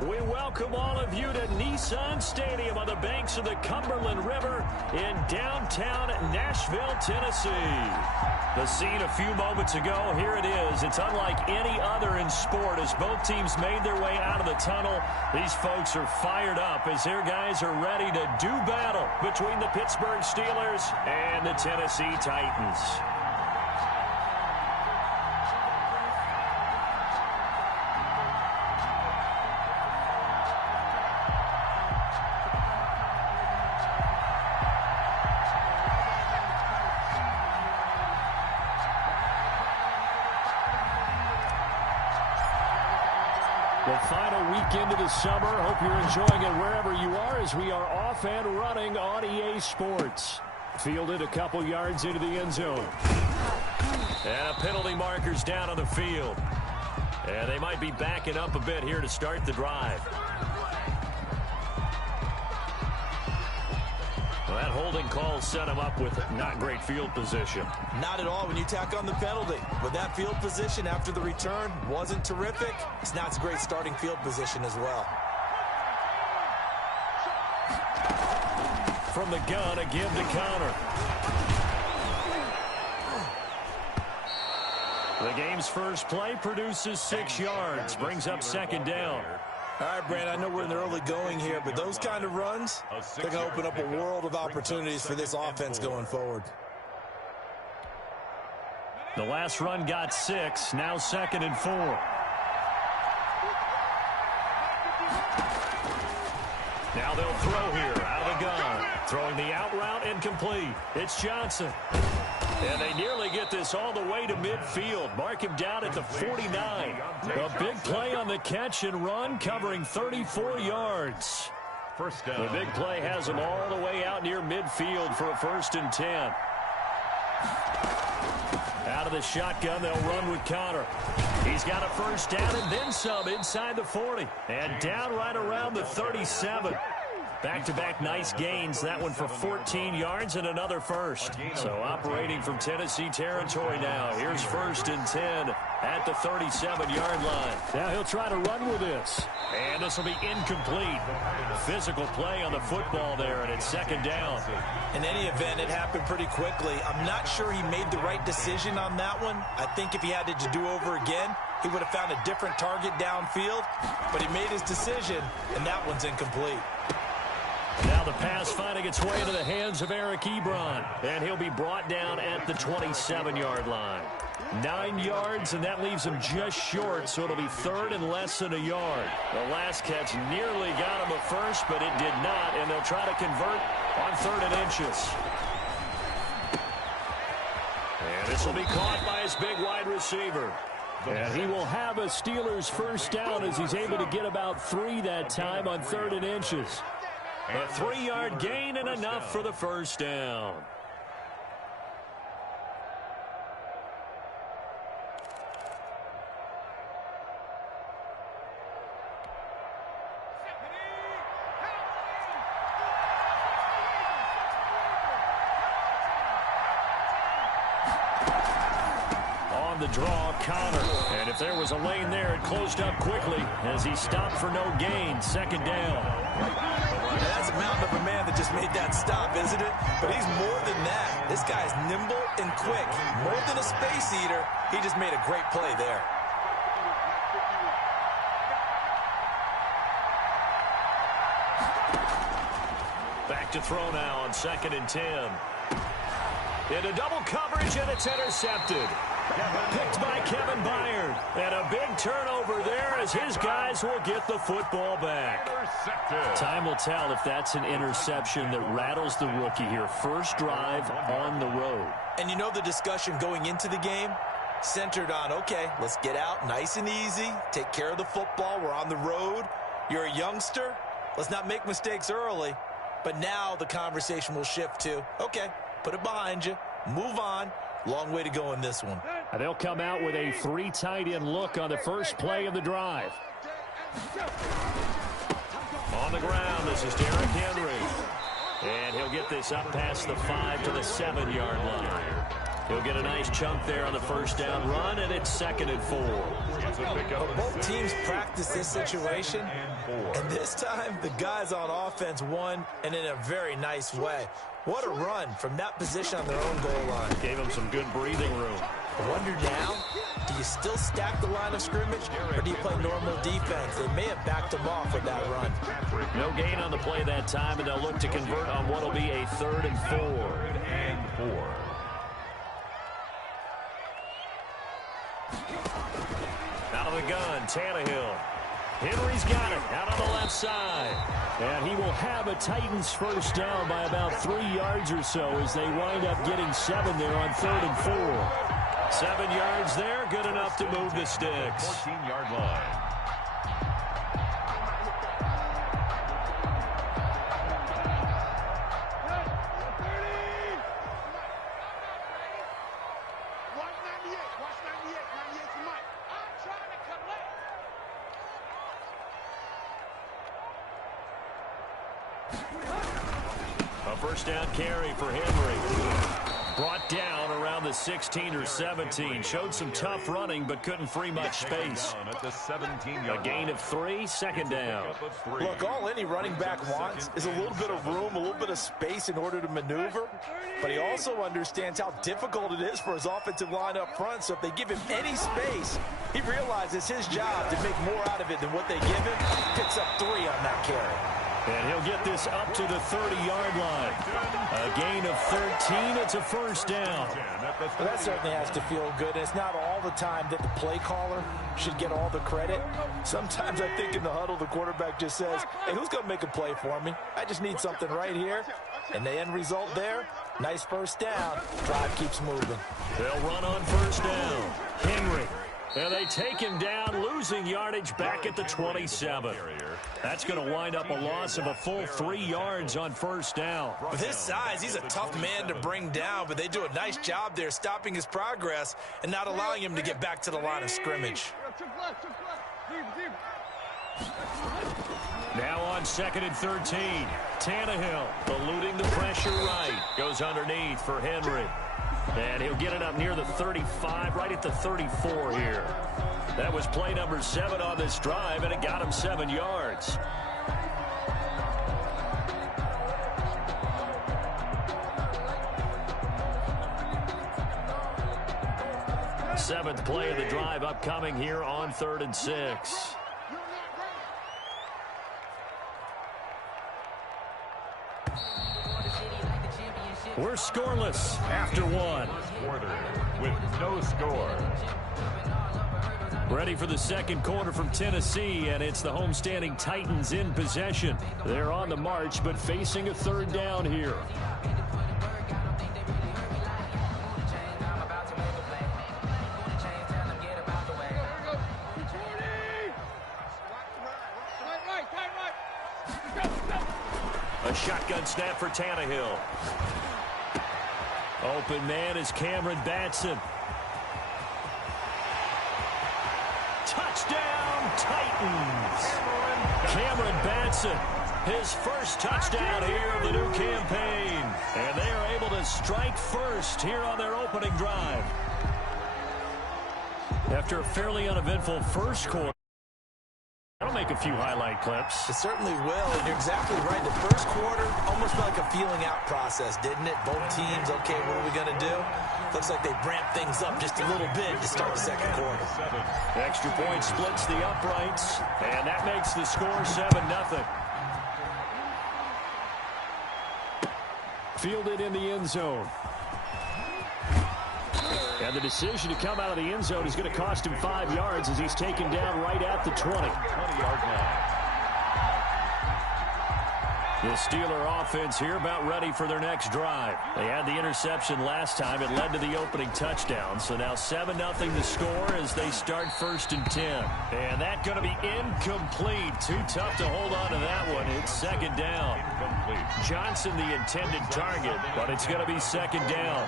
We welcome all of you to Nissan Stadium on the banks of the Cumberland River in downtown Nashville, Tennessee. The scene a few moments ago, here it is. It's unlike any other in sport as both teams made their way out of the tunnel. These folks are fired up as their guys are ready to do battle between the Pittsburgh Steelers and the Tennessee Titans. The final weekend of the summer. Hope you're enjoying it wherever you are as we are off and running on EA Sports. Fielded a couple yards into the end zone. And a penalty marker's down on the field. And they might be backing up a bit here to start the drive. Well, that holding call set him up with not great field position. Not at all when you tack on the penalty. But that field position after the return wasn't terrific. It's not a great starting field position as well. From the gun, a give to Connor. The game's first play produces 6 yards, brings up second down. All right, Brand, I know we're in the early going here, but those kind of runs, they're going to open up a world of opportunities for this offense going forward. The last run got 6, now 2nd and 4. Now they'll throw here out of the gun. Throwing the out route incomplete. It's Johnson. And they nearly get this all the way to midfield. Mark him down at the 49. A big play on the catch and run, covering 34 yards. First down. The big play has them all the way out near midfield for a 1st and 10. Out of the shotgun, they'll run with Connor. He's got a 1st down and then some inside the 40. And down right around the 37. Back-to-back nice gains. That one for 14 yards and another 1st. So operating from Tennessee territory now. Here's 1st and 10 at the 37-yard line. Now he'll try to run with this. And this will be incomplete. Physical play on the football there, and it's 2nd down. In any event, it happened pretty quickly. I'm not sure he made the right decision on that one. I think if he had to do over again, he would have found a different target downfield. But he made his decision, and that one's incomplete. Now the pass finding its way into the hands of Eric Ebron. And he'll be brought down at the 27-yard line. 9 yards, and that leaves him just short, so it'll be 3rd and less than a yard. The last catch nearly got him a 1st, but it did not, and they'll try to convert on 3rd and inches. And this will be caught by his big wide receiver. And he will have a Steelers 1st down as he's able to get about 3 that time on 3rd and inches. A 3-yard gain and enough for the 1st down. On the draw, Connor. And if there was a lane there, it closed up quickly as he stopped for no gain. 2nd down. Now, that's a mountain of a man that just made that stop, isn't it? But he's more than that. This guy's nimble and quick. More than a space eater, he just made a great play there. Back to throw now on 2nd and 10. Into double coverage, and it's intercepted. Picked by Kevin Byard. And a big turnover there as his guys will get the football back. Time will tell if that's an interception that rattles the rookie here. First drive on the road. And you know the discussion going into the game? Centered on, okay, let's get out nice and easy. Take care of the football. We're on the road. You're a youngster. Let's not make mistakes early. But now the conversation will shift to, okay, put it behind you. Move on. Long way to go in this one. And they'll come out with a 3 tight end look on the first play of the drive. On the ground, this is Derrick Henry. And he'll get this up past the 5 to the 7-yard line. He'll get a nice chunk there on the first down run, and it's 2nd and 4. Both teams practice this situation, and this time the guys on offense won, and in a very nice way. What a run from that position on their own goal line. Gave them some good breathing room. I wonder now, do you still stack the line of scrimmage, or do you play normal defense? They may have backed them off with that run. No gain on the play that time, and they'll look to convert on what will be a 3rd and 4. Out of the gun, Tannehill. Henry's got it out on the left side. And he will have a Titans first down by about 3 yards or so as they wind up getting 7 there on 3rd and 4. 7 yards there, good enough to move the sticks. 14-yard line. A first down carry for Henry. Brought down around the 16 or 17. Showed some tough running, but couldn't free much space. A gain of 3, 2nd down. Look, all any running back wants is a little bit of room, a little bit of space in order to maneuver. But he also understands how difficult it is for his offensive line up front. So if they give him any space, he realizes his job to make more out of it than what they give him. Picks up 3 on that carry. And he'll get this up to the 30-yard line. A gain of 13. It's a first down. Well, that certainly has to feel good. And it's not all the time that the play caller should get all the credit. Sometimes I think in the huddle, the quarterback just says, hey, who's going to make a play for me? I just need something right here. And the end result there, nice first down. Drive keeps moving. They'll run on first down. Henry. And they take him down, losing yardage back at the 27. That's going to wind up a loss of a full 3 yards on first down. With his size, he's a tough man to bring down, but they do a nice job there stopping his progress and not allowing him to get back to the line of scrimmage. Now on 2nd and 13. Tannehill eluding the pressure right. Goes underneath for Henry. And he'll get it up near the 35, right at the 34 here. That was play number 7 on this drive, and it got him 7 yards. Seventh play of the drive upcoming here on 3rd and 6. We're scoreless after 1. Quarter with no score. Ready for the 2nd quarter from Tennessee, and it's the homestanding Titans in possession. They're on the march, but facing a 3rd down here. A shotgun snap for Tannehill. Open man is Cameron Batson. Touchdown, Titans. Cameron Batson, his first touchdown here of the new campaign. And they are able to strike first here on their opening drive. After a fairly uneventful first quarter, that'll make a few highlight clips. It certainly will, and you're exactly right. The first quarter almost felt like a feeling out process, didn't it? Both teams, okay, what are we going to do? Looks like they ramped things up just a little bit to start the 2nd quarter. Extra point splits the uprights, and that makes the score 7-0. Fielded in the end zone. And the decision to come out of the end zone is going to cost him 5 yards as he's taken down right at the 20-yard line. The Steeler offense here about ready for their next drive. They had the interception last time. It led to the opening touchdown. So now 7-0 the score as they start 1st and 10. And that's going to be incomplete. Too tough to hold on to that one. It's 2nd down. Johnson the intended target, but it's going to be 2nd down.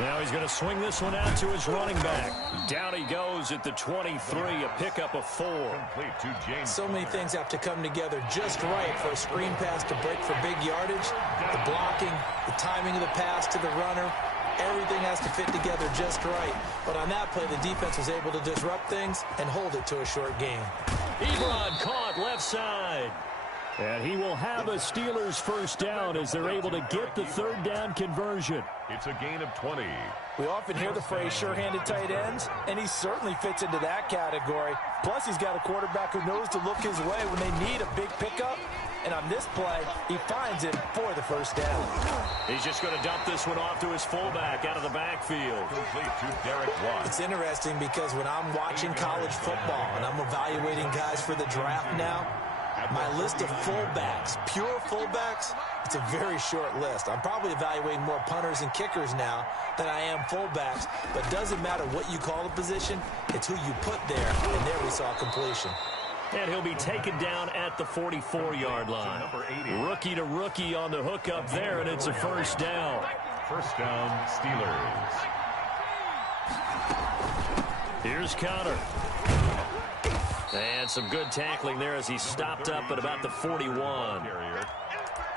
Now he's going to swing this one out to his running back. Down he goes at the 23, a pickup of 4. Complete to James. So many things have to come together just right for a screen pass to break for big yardage. The blocking, the timing of the pass to the runner, everything has to fit together just right. But on that play, the defense was able to disrupt things and hold it to a short game. Ebron caught left side. And he will have a Steelers first down as they're able to get the third down conversion. It's a gain of 20. We often hear the phrase sure-handed tight ends, and he certainly fits into that category. Plus, he's got a quarterback who knows to look his way when they need a big pickup. And on this play, he finds it for the first down. He's just going to dump this one off to his fullback out of the backfield. Complete to Derek Watt. It's interesting because when I'm watching college football and I'm evaluating guys for the draft now, my list of fullbacks, pure fullbacks, it's a very short list. I'm probably evaluating more punters and kickers now than I am fullbacks, but it doesn't matter what you call the position, it's who you put there, and there we saw completion. And he'll be taken down at the 44-yard line. Rookie to rookie on the hookup there, and it's a first down. First down, Steelers. Here's Connor. And some good tackling there as he stopped up at about the 41.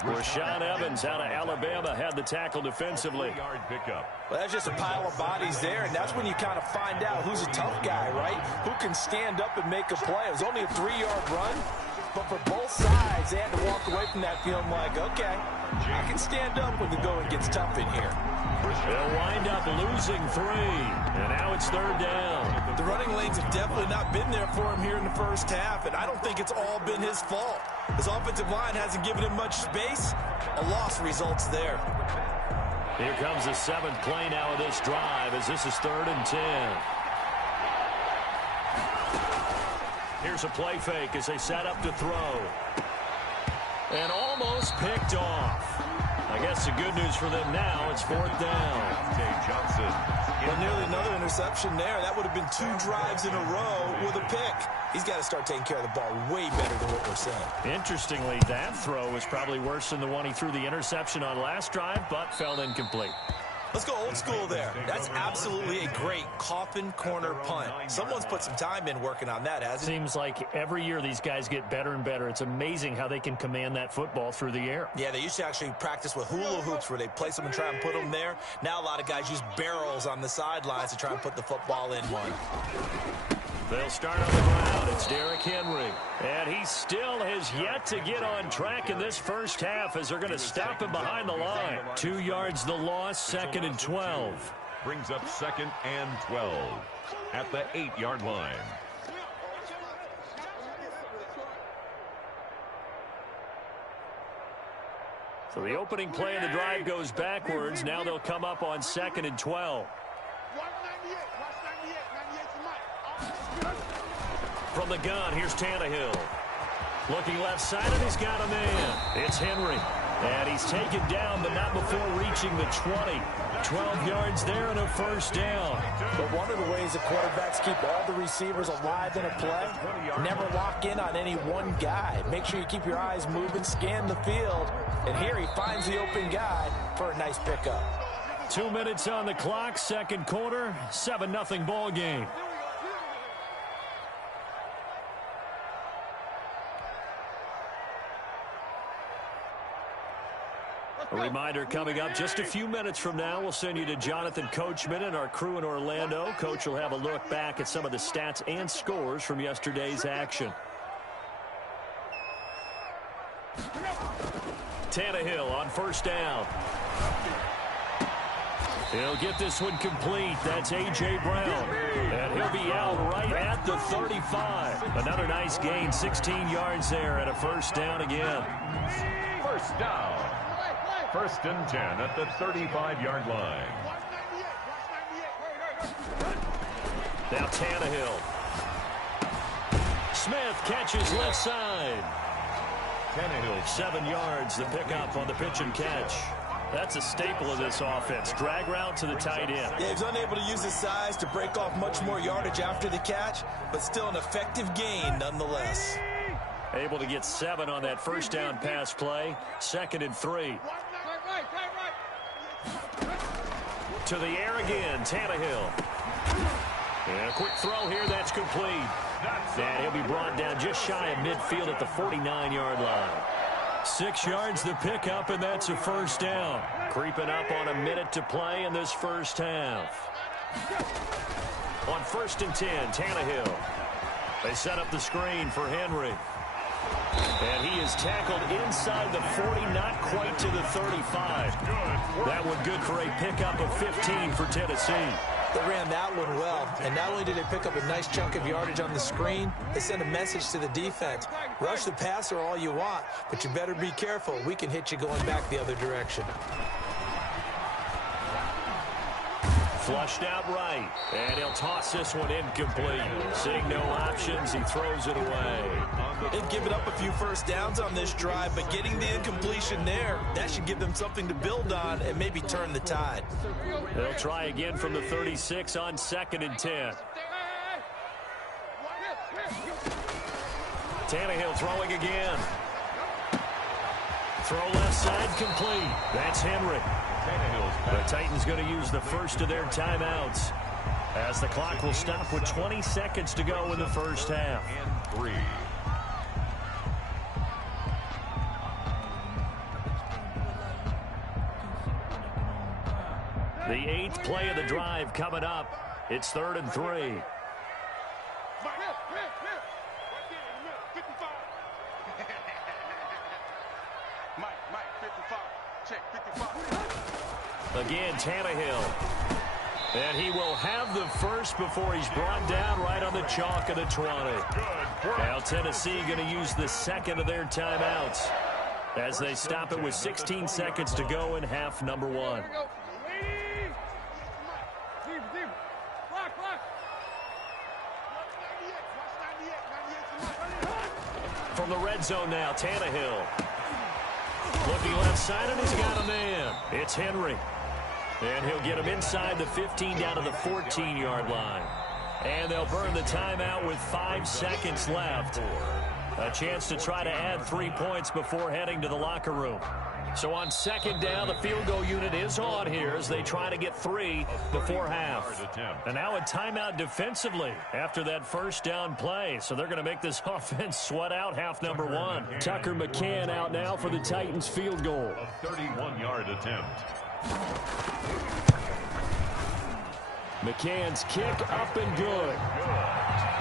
Rashaan Evans out of Alabama had the tackle defensively. Well, that's just a pile of bodies there, and that's when you kind of find out who's a tough guy, right? Who can stand up and make a play. It was only a 3-yard run, but for both sides, they had to walk away from that feeling like, okay, I can stand up when the going gets tough in here. They'll wind up losing 3, and now it's third down. The running lanes have definitely not been there for him here in the first half, and I don't think it's all been his fault. His offensive line hasn't given him much space. A loss results there. Here comes the 7th play now of this drive as this is 3rd and 10. Here's a play fake as they set up to throw. And almost picked off. I guess the good news for them now, it's 4th down. Dave Johnson. Well, nearly another interception there. That would have been 2 drives in a row with a pick. He's got to start taking care of the ball way better than what we're saying. Interestingly, that throw was probably worse than the one he threw the interception on last drive, but fell incomplete. Let's go old school there. That's absolutely a great coffin corner punt. Someone's put some time in working on that, hasn't it? Seems like every year these guys get better and better. It's amazing how they can command that football through the air. Yeah, they used to actually practice with hula hoops where they place them and try and put them there. Now a lot of guys use barrels on the sidelines to try and put the football in one. They'll start on the ground. It's Derrick Henry. And he still has yet to get on track in this first half as they're going to stop him behind the line. 2 yards the loss, 2nd and 12. Brings up 2nd and 12 at the 8-yard line. So the opening play of the drive goes backwards. Now they'll come up on 2nd and 12. From the gun, here's Tannehill. Looking left side, and he's got a man. It's Henry. And he's taken down, but not before reaching the 20. 12 yards there and a first down. But one of the ways the quarterbacks keep all the receivers alive in a play, never lock in on any one guy. Make sure you keep your eyes moving, scan the field. And here he finds the open guy for a nice pickup. 2 minutes on the clock, second quarter, 7-0 ball game. A reminder coming up just a few minutes from now, we'll send you to Jonathan Coachman and our crew in Orlando. Coach will have a look back at some of the stats and scores from yesterday's action. Tannehill on first down. He'll get this one complete. That's A.J. Brown. And he'll be out right at the 35. Another nice gain, 16 yards there and a first down again. First down. 1st and 10 at the 35-yard line. Now Tannehill. Smith catches left side. Tannehill 7 yards, the pickup on the pitch and catch. That's a staple of this offense. Drag route to the tight end. Yeah, he's unable to use his size to break off much more yardage after the catch, but still an effective gain nonetheless. Able to get 7 on that first down pass play. 2nd and 3. To the air again, Tannehill. And a quick throw here, that's complete. And he'll be brought down just shy of midfield at the 49-yard line. 6 yards the pickup, and that's a first down. Creeping up on a minute to play in this first half. On 1st and 10, Tannehill. They set up the screen for Henry. And he is tackled inside the 40, not quite to the 35. That one good for a pickup of 15 for Tennessee. They ran that one well, and not only did they pick up a nice chunk of yardage on the screen, they sent a message to the defense. Rush the passer all you want, but you better be careful. We can hit you going back the other direction. Flushed out right, and he'll toss this one incomplete. Seeing no options, he throws it away. They've given up a few first downs on this drive, but getting the incompletion there, that should give them something to build on and maybe turn the tide. They'll try again from the 36 on 2nd and 10. Tannehill throwing again. Throw left side complete. That's Henry. The Titans going to use the first of their timeouts as the clock will stop with 20 seconds to go in the first half. And 3. The 8th play of the drive coming up. It's 3rd and 3. Again, Tannehill. And he will have the first before he's brought down right on the chalk of the 20. Now Tennessee going to use the second of their timeouts as they stop it with 16 seconds to go in half number 1. From the red zone now, Tannehill. Looking left side, and he's got a man. It's Henry. And he'll get him inside the 15 down to the 14-yard line. And they'll burn the timeout with 5 seconds left. A chance to try to add 3 points before heading to the locker room. So on 2nd down, the field goal unit is on here as they try to get 3 before half. And now a timeout defensively after that first down play. So they're going to make this offense sweat out half number 1. Tucker McCann out now for the Titans field goal. A 31-yard attempt. McCann's kick up and good.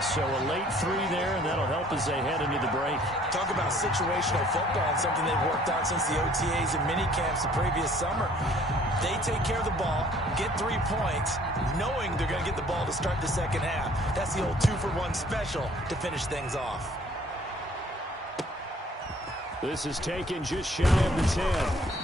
So a late 3 there, and that'll help as they head into the break. Talk about situational football and something they've worked on since the OTAs and mini camps the previous summer. They take care of the ball, get 3 points, knowing they're going to get the ball to start the second half. That's the old 2-for-1 special to finish things off. This is taken just shy of the 10.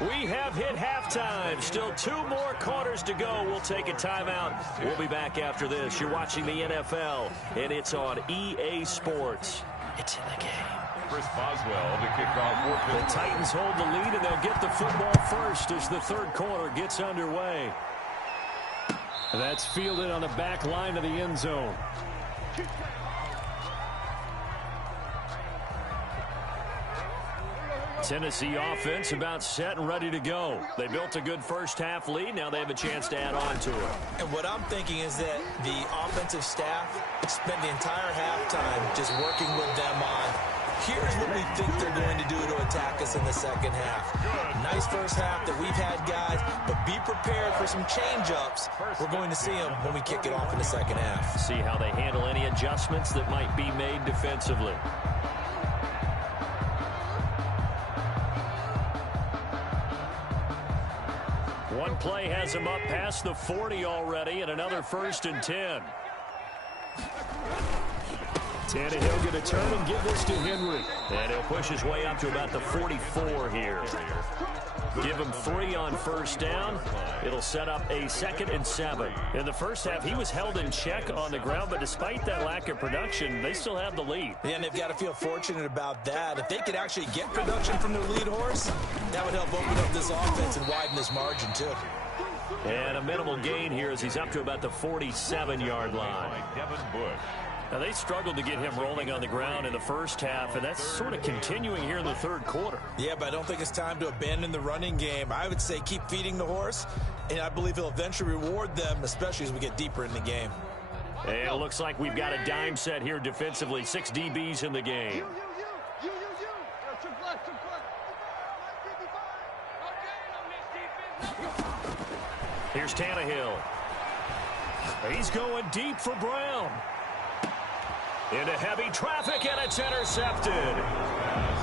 We have hit halftime. Still 2 more quarters to go. We'll take a timeout. We'll be back after this. You're watching the NFL, and it's on EA Sports. It's in the game. Chris Boswell to kick off. The Titans hold the lead, and they'll get the football first as the 3rd quarter gets underway. That's fielded on the back line of the end zone. Tennessee offense about set and ready to go. They built a good first half lead. Now they have a chance to add on to it. And what I'm thinking is that the offensive staff spent the entire halftime just working with them on, here's what we think they're going to do to attack us in the second half. Nice first half that we've had, guys, but be prepared for some change-ups. We're going to see them when we kick it off in the second half. See how they handle any adjustments that might be made defensively. One play has him up past the 40 already, and another 1st and 10. Tannehill going to turn and give this to Henry. And he'll push his way up to about the 44 here. Give him 3 on first down. It'll set up a 2nd and 7. In the first half, he was held in check on the ground, but despite that lack of production, they still have the lead. Yeah, and they've got to feel fortunate about that. If they could actually get production from their lead horse, that would help open up this offense and widen this margin, too. And a minimal gain here as he's up to about the 47-yard line. Devin Bush. Now, they struggled to get him rolling on the ground in the first half, and that's sort of continuing here in the third quarter. Yeah, but I don't think it's time to abandon the running game. I would say keep feeding the horse, and I believe he'll eventually reward them, especially as we get deeper in the game. And it looks like we've got a dime set here defensively. 6 DBs in the game. Here's Tannehill. He's going deep for Brown. Into heavy traffic, and it's intercepted.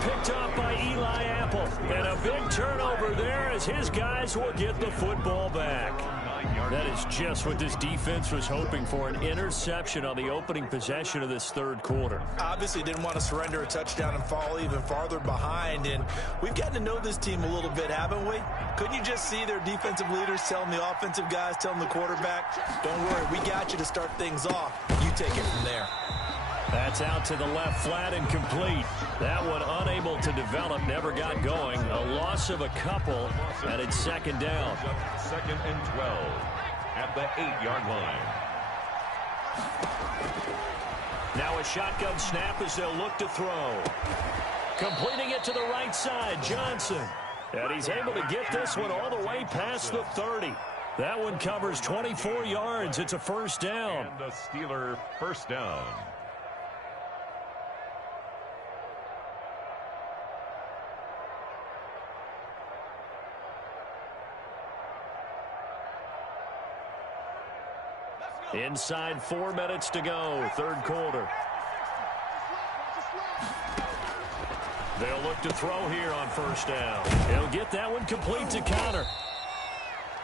Picked up by Eli Apple. And a big turnover there as his guys will get the football back. That is just what this defense was hoping for, an interception on the opening possession of this third quarter. Obviously didn't want to surrender a touchdown and fall even farther behind, and we've gotten to know this team a little bit, haven't we? Couldn't you just see their defensive leaders telling the offensive guys, telling the quarterback, don't worry, we got you to start things off. You take it from there. That's out to the left, flat and complete. That one unable to develop, never got going. A loss of a couple, and it's second down. 2nd and 12 at the 8-yard line. Now a shotgun snap as they'll look to throw. Completing it to the right side, Johnson. And he's able to get this one all the way past the 30. That one covers 24 yards. It's a first down. And the Steeler first down. Inside 4 minutes to go, third quarter. They'll look to throw here on first down. He'll get that one complete to Connor.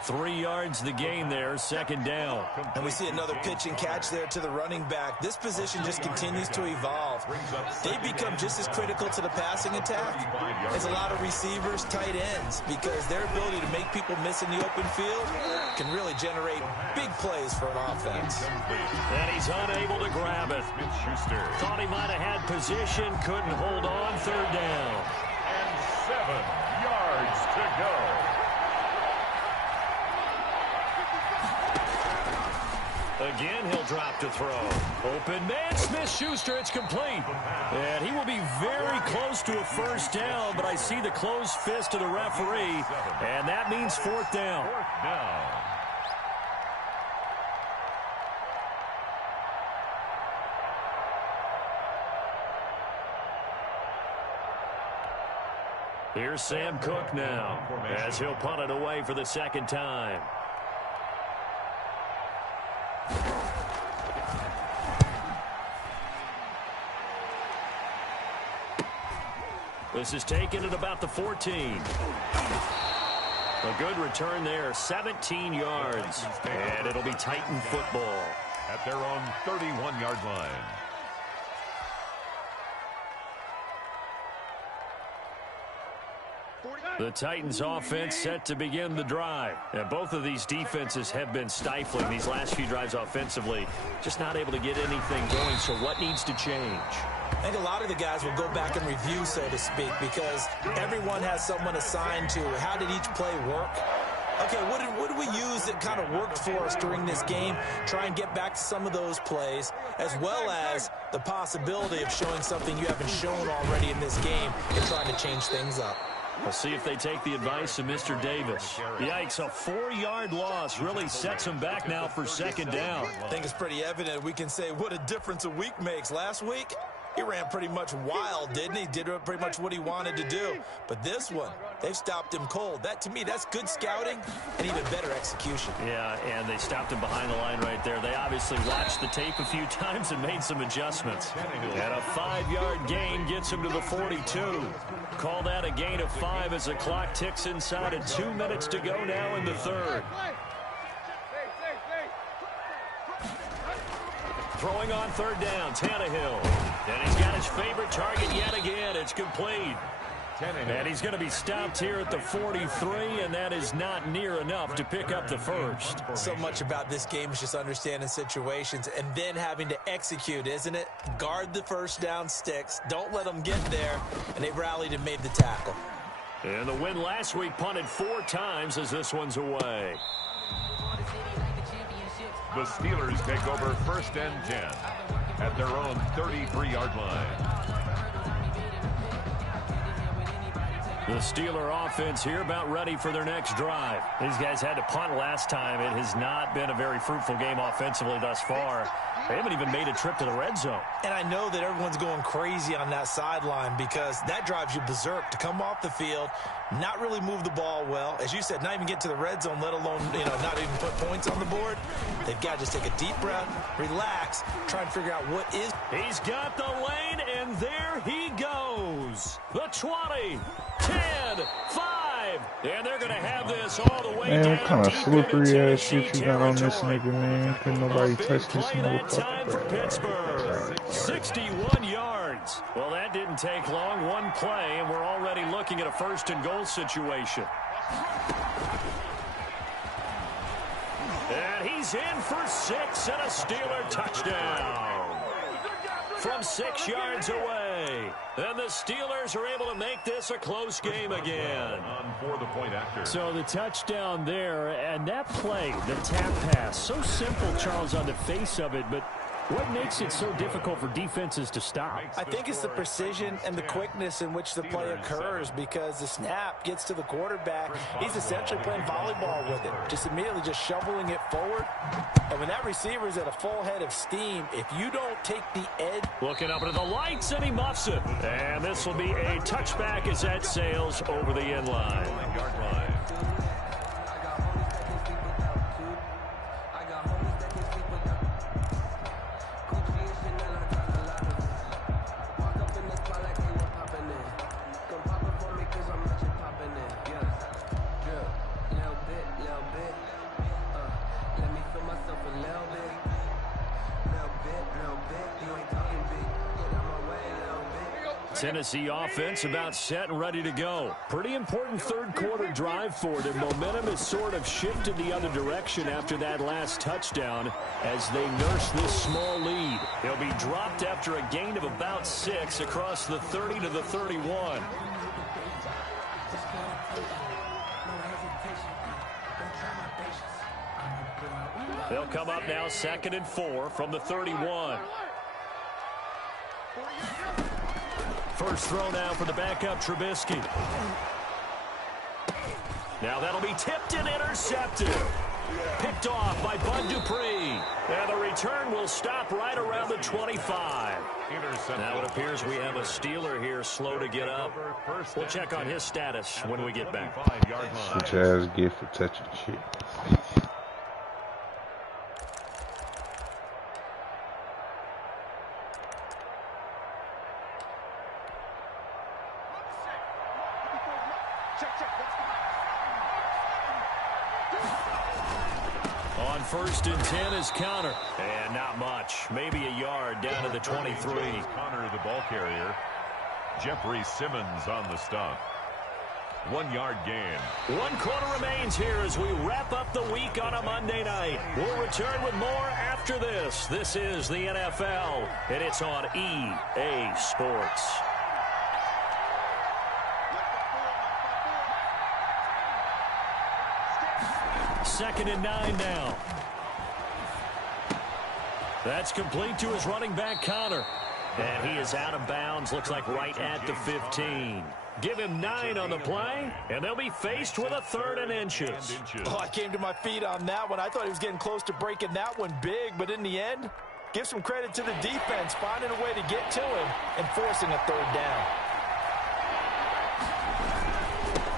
3 yards the gain there, second down. And we see another pitch and catch there to the running back. This position just continues to evolve. They become just as critical to the passing attack as a lot of receivers, tight ends, because their ability to make people miss in the open field can really generate big plays for an offense. And he's unable to grab it. Thought he might have had position, couldn't hold on, third down. And 7 yards to go. Again, he'll drop to throw. Open man, Smith-Schuster, it's complete. And he will be very close to a first down, but I see the closed fist of the referee, and that means fourth down. Fourth down. Here's Sam Cook now, as he'll punt it away for the second time. This is taken at about the 14. A good return there, 17 yards. And it'll be Titan football. At their own 31-yard line. The Titans offense set to begin the drive. And both of these defenses have been stifling these last few drives offensively. Just not able to get anything going, so what needs to change? I think a lot of the guys will go back and review, so to speak, because everyone has someone assigned to how did each play work. Okay, what did we use that kind of worked for us during this game? Try and get back to some of those plays, as well as the possibility of showing something you haven't shown already in this game and trying to change things up. We'll see if they take the advice of Mr. Davis. Yikes, a 4-yard loss really sets him back now for second down. I think it's pretty evident. We can say what a difference a week makes. Last week, he ran pretty much wild, didn't he? Did pretty much what he wanted to do. But this one, they've stopped him cold. That, to me, that's good scouting and even better execution. Yeah, and they stopped him behind the line right there. They obviously watched the tape a few times and made some adjustments. And a 5-yard gain gets him to the 42. Call that a gain of 5 as the clock ticks inside of 2 minutes to go now in the third. Throwing on third down, Tannehill. And he's got his favorite target yet again. It's complete. And he's going to be stopped here at the 43, and that is not near enough to pick up the first. So much about this game is just understanding situations and then having to execute, isn't it? Guard the first down sticks. Don't let them get there. And they rallied and made the tackle. And the win last week punted 4 times as this one's away. The Steelers take over 1st and 10. at their own 33-yard line. The Steeler offense here about ready for their next drive. These guys had to punt last time. It has not been a very fruitful game offensively thus far. They haven't even made a trip to the red zone. And I know that everyone's going crazy on that sideline because that drives you berserk to come off the field, not really move the ball well. As you said, not even get to the red zone, let alone, not even put points on the board. They've got to just take a deep breath, relax, try and figure out what is. He's got the lane, and there he goes. The 20, 10, 5, and they're going to have this all the way down. Man, what kind of slippery ass shit you got on this nigga, man? Couldn't nobody touch this Time for Pittsburgh. 61 yards. Well, that didn't take long. One play, and we're already looking at a first and goal situation. And he's in for 6 and a Steeler touchdown. From 6 yards away. And the Steelers are able to make this a close game again. So the touchdown there, and that play, the tap pass, so simple, Charles, on the face of it, but what makes it so difficult for defenses to stop? I think it's the precision and the quickness in which the play occurs because the snap gets to the quarterback. He's essentially playing volleyball with it, just immediately just shoveling it forward. And when that receiver's at a full head of steam, if you don't take the edge. Looking up into the lights, and he muffs it. And this will be a touchback as that sails over the end line. Tennessee offense about set and ready to go. Pretty important third quarter drive for them. Momentum has sort of shifted the other direction after that last touchdown as they nurse this small lead. They'll be dropped after a gain of about 6 across the 30 to the 31. They'll come up now 2nd and 4 from the 31. First throw now for the backup Trubisky. Now that'll be tipped and intercepted. Picked off by Bud Dupree. And the return will stop right around the 25. Now it appears we have a Steeler here slow to get up. We'll check on his status when we get back. Such ass gift for touching shit. On 1st and 10 is Connor. And not much. Maybe a yard down to the 23. Connor, the ball carrier. Jeffrey Simmons on the stop. 1 yard gain. 1 quarter remains here as we wrap up the week on a Monday night. We'll return with more after this. This is the NFL, and it's on EA Sports. Second and 9 now. That's complete to his running back, Connor. And he is out of bounds, looks like right at the 15. Give him 9 on the play, and they'll be faced with a 3rd and inches. Oh, I came to my feet on that one. I thought he was getting close to breaking that one big, but in the end, give some credit to the defense, finding a way to get to him and forcing a 3rd down.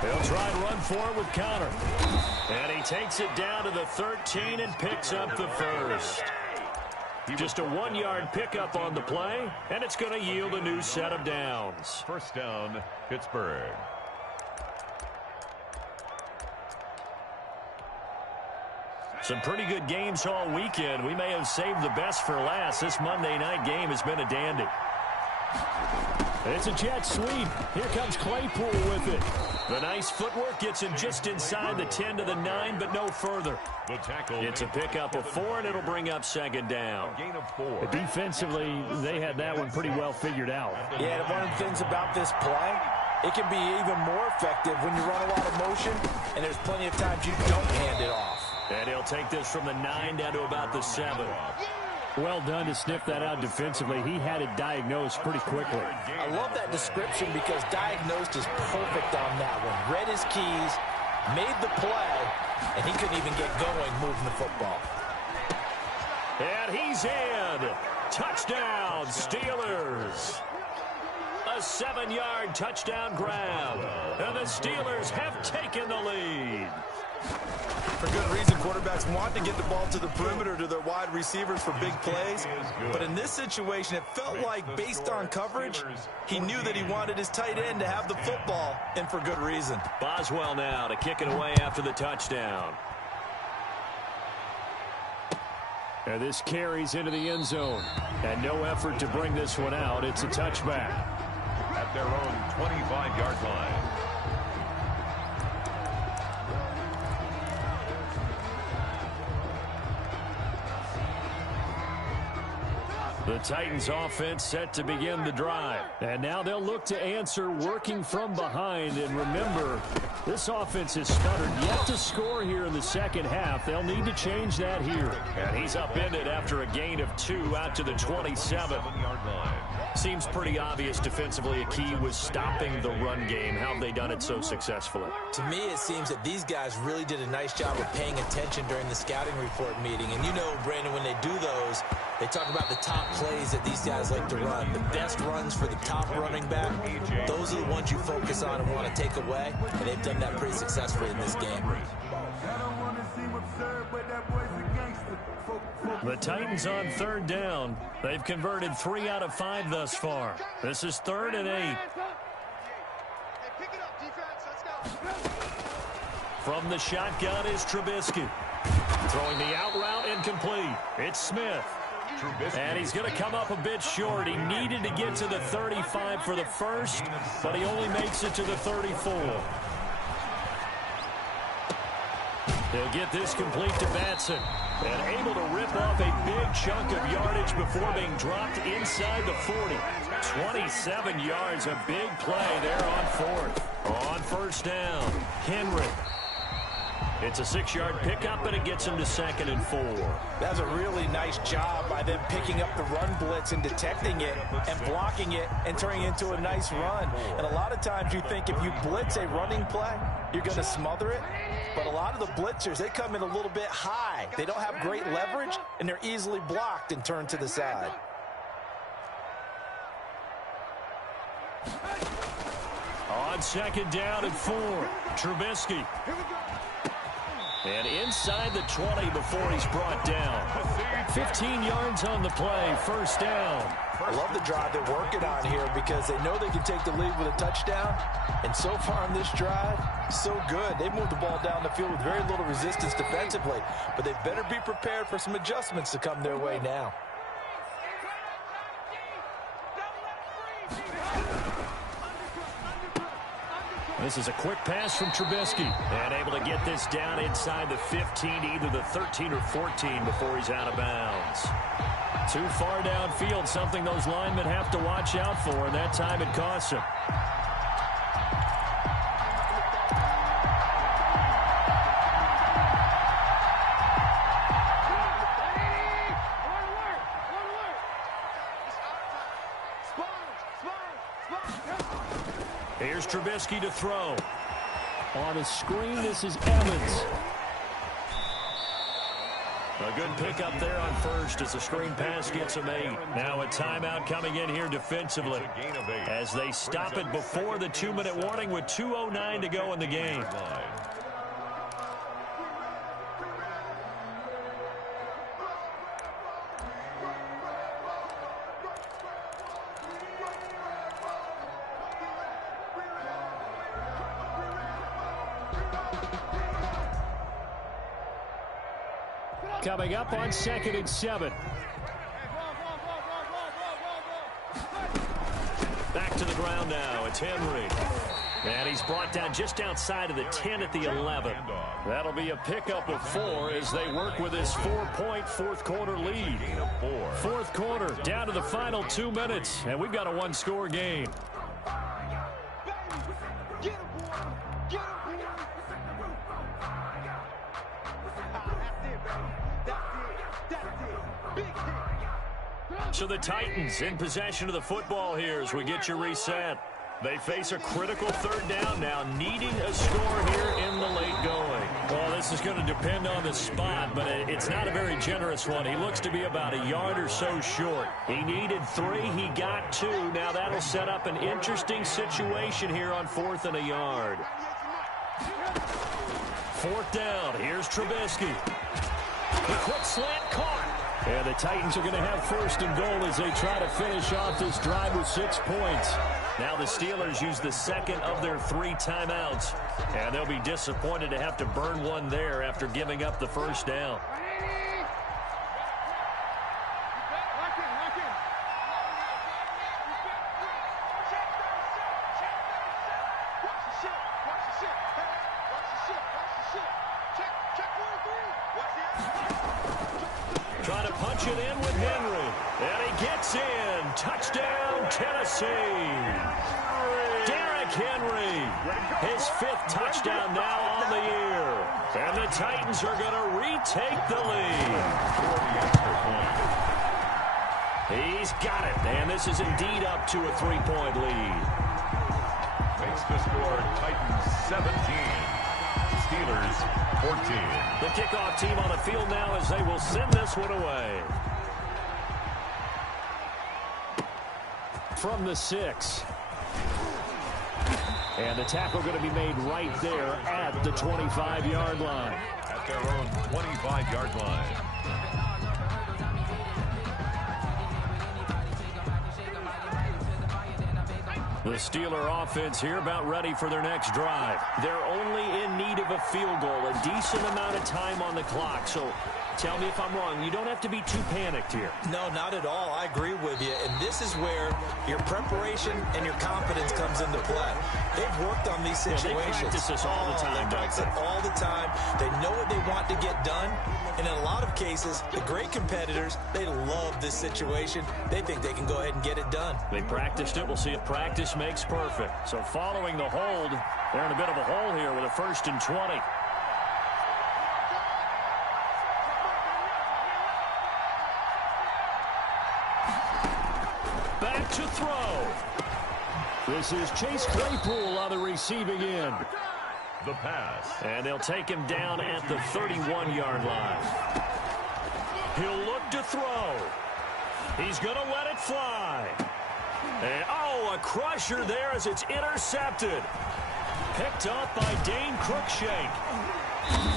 They'll try and run forward with Connor. And he takes it down to the 13 and picks up the first. Just a 1 yard pickup on the play, and it's going to yield a new set of downs. First down, Pittsburgh. Some pretty good games all weekend. We may have saved the best for last. This Monday night game has been a dandy. It's a jet sweep. Here comes Claypool with it. The nice footwork gets him just inside the 10 to the 9, but no further. The tackle. It's a pickup of 4, and it'll bring up 2nd down. Gain of 4. Defensively, they had that one pretty well figured out. Yeah, and one of the things about this play, it can be even more effective when you run a lot of motion, and there's plenty of times you don't hand it off. And he'll take this from the 9 down to about the 7. Well done to sniff that out defensively. He had it diagnosed pretty quickly. I love that description because diagnosed is perfect on that one. Read his keys, made the play, and he couldn't even get going moving the football. And he's in. Touchdown, Steelers. A 7-yard touchdown grab. And the Steelers have taken the lead. For good reason, quarterbacks want to get the ball to the perimeter to their wide receivers for big plays. But in this situation, it felt like, based on coverage, he knew that he wanted his tight end to have the football, and for good reason. Boswell now to kick it away after the touchdown. And this carries into the end zone. And no effort to bring this one out. It's a touchback. At their own 25-yard line. The Titans offense set to begin the drive. And now they'll look to answer working from behind. And remember, this offense has stuttered yet to score here in the second half. They'll need to change that here. And he's upended after a gain of 2 out to the 27. Seems pretty obvious defensively a key was stopping the run game. How have they done it so successfully? To me, it seems that these guys really did a nice job of paying attention during the scouting report meeting. And you know, Brandon, when they do those, they talk about the top plays that these guys like to run. The best runs for the top running back, those are the ones you focus on and want to take away. And they've done that pretty successfully in this game. The Titans on third down. They've converted 3 out of 5 thus far. This is 3rd and 8. From the shotgun is Trubisky. Throwing the out route incomplete. It's Smith. And he's going to come up a bit short. He needed to get to the 35 for the first, but he only makes it to the 34. He'll get this complete to Batson. And able to rip off a big chunk of yardage before being dropped inside the 40. 27 yards, a big play there on 4th. On first down, Henry. It's a 6-yard pickup, and it gets him to 2nd and 4. That's a really nice job by them picking up the run blitz and detecting it and blocking it and turning it into a nice run. And a lot of times you think if you blitz a running play, you're going to smother it. But a lot of the blitzers, they come in a little bit high. They don't have great leverage, and they're easily blocked and turned to the side. On 2nd down and 4, Trubisky. And inside the 20 before he's brought down. 15 yards on the play, first down. I love the drive they're working on here because they know they can take the lead with a touchdown. And so far on this drive, so good. They've moved the ball down the field with very little resistance defensively. But they better be prepared for some adjustments to come their way now. This is a quick pass from Trubisky. And able to get this down inside the 15, either the 13 or 14 before he's out of bounds. Too far downfield, something those linemen have to watch out for, and that time it costs him. Here's Trubisky to throw. On a screen, this is Evans. A good pickup there on first as the screen pass gets him 8. Now a timeout coming in here defensively as they stop it before the 2-minute warning with 2:09 to go in the game. Coming up on 2nd and 7. Back to the ground now. It's Henry. And he's brought down just outside of the 10 at the 11. That'll be a pickup of 4 as they work with this 4-point fourth-quarter lead. Fourth quarter, down to the final 2 minutes, and we've got a 1-score game. Big hit. So the Titans in possession of the football here as we get you reset. They face a critical third down now, needing a score here in the late going. Well, this is going to depend on the spot, but it's not a very generous one. He looks to be about a yard or so short. He needed 3. He got 2. Now that'll set up an interesting situation here on 4th and a yard. 4th down. Here's Trubisky. The quick slant caught. And the Titans are going to have 1st and goal as they try to finish off this drive with 6 points. Now the Steelers use the 2nd of their 3 timeouts. And they'll be disappointed to have to burn one there after giving up the 1st down. Trying to punch it in with Henry. And he gets in. Touchdown, Tennessee. Derrick Henry. His 5th touchdown now on the year. And the Titans are going to retake the lead. He's got it. And this is indeed up to a 3-point lead. Makes the score Titans 17. Steelers 14. The kickoff team on the field now as they will send this one away. From the 6. And the tackle going to be made right there at the 25-yard line. At their own 25-yard line. The Steeler offense here about ready for their next drive. They're only in need of a field goal, a decent amount of time on the clock. So tell me if I'm wrong. You don't have to be too panicked here. No, not at all. I agree with you. And this is where your preparation and your confidence comes into play. They've worked on these situations. They practice this all the time. They practice it all the time. They know what they want to get done. And in a lot of cases, the great competitors, they love this situation. They think they can go ahead and get it done. They practiced it. We'll see if practice makes perfect. So following the hold, they're in a bit of a hole here with a 1st and 20. Back to throw. This is Chase Claypool on the receiving end. The pass. And they'll take him down at the 31-yard line. He'll look to throw. He's going to let it fly. And, a crusher there as it's intercepted. Picked up by Dane Cruikshank.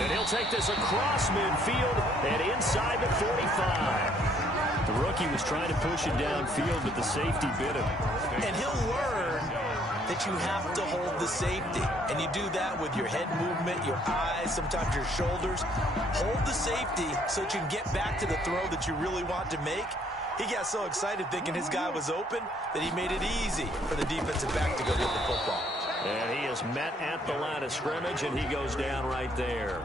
And he'll take this across midfield and inside the 45. The rookie was trying to push it downfield, but the safety bit him. And he'll learn that you have to hold the safety. And you do that with your head movement, your eyes, sometimes your shoulders. Hold the safety so that you can get back to the throw that you really want to make. He got so excited thinking his guy was open that he made it easy for the defensive back to go get the football. And he is met at the line of scrimmage, and he goes down right there.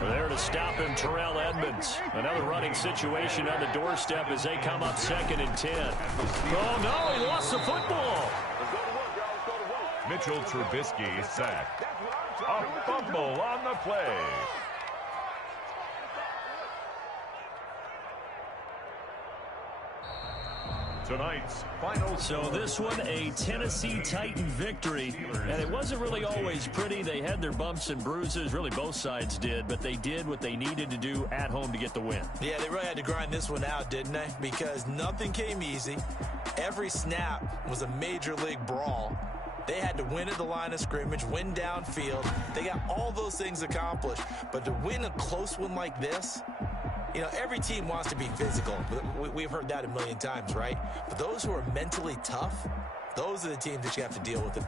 There to stop him, Terrell Edmonds. Another running situation on the doorstep as they come up 2nd and 10. Oh, no, he lost the football. Mitchell Trubisky sacked. A fumble on the play. Tonight's final. So this one, a Tennessee Titan victory. And it wasn't really always pretty. They had their bumps and bruises. Really, both sides did. But they did what they needed to do at home to get the win. Yeah, they really had to grind this one out, didn't they? Because nothing came easy. Every snap was a major league brawl. They had to win at the line of scrimmage, win downfield. They got all those things accomplished. But to win a close one like this, you know, every team wants to be physical. We've heard that a million times, right? But those who are mentally tough, those are the teams that you have to deal with it.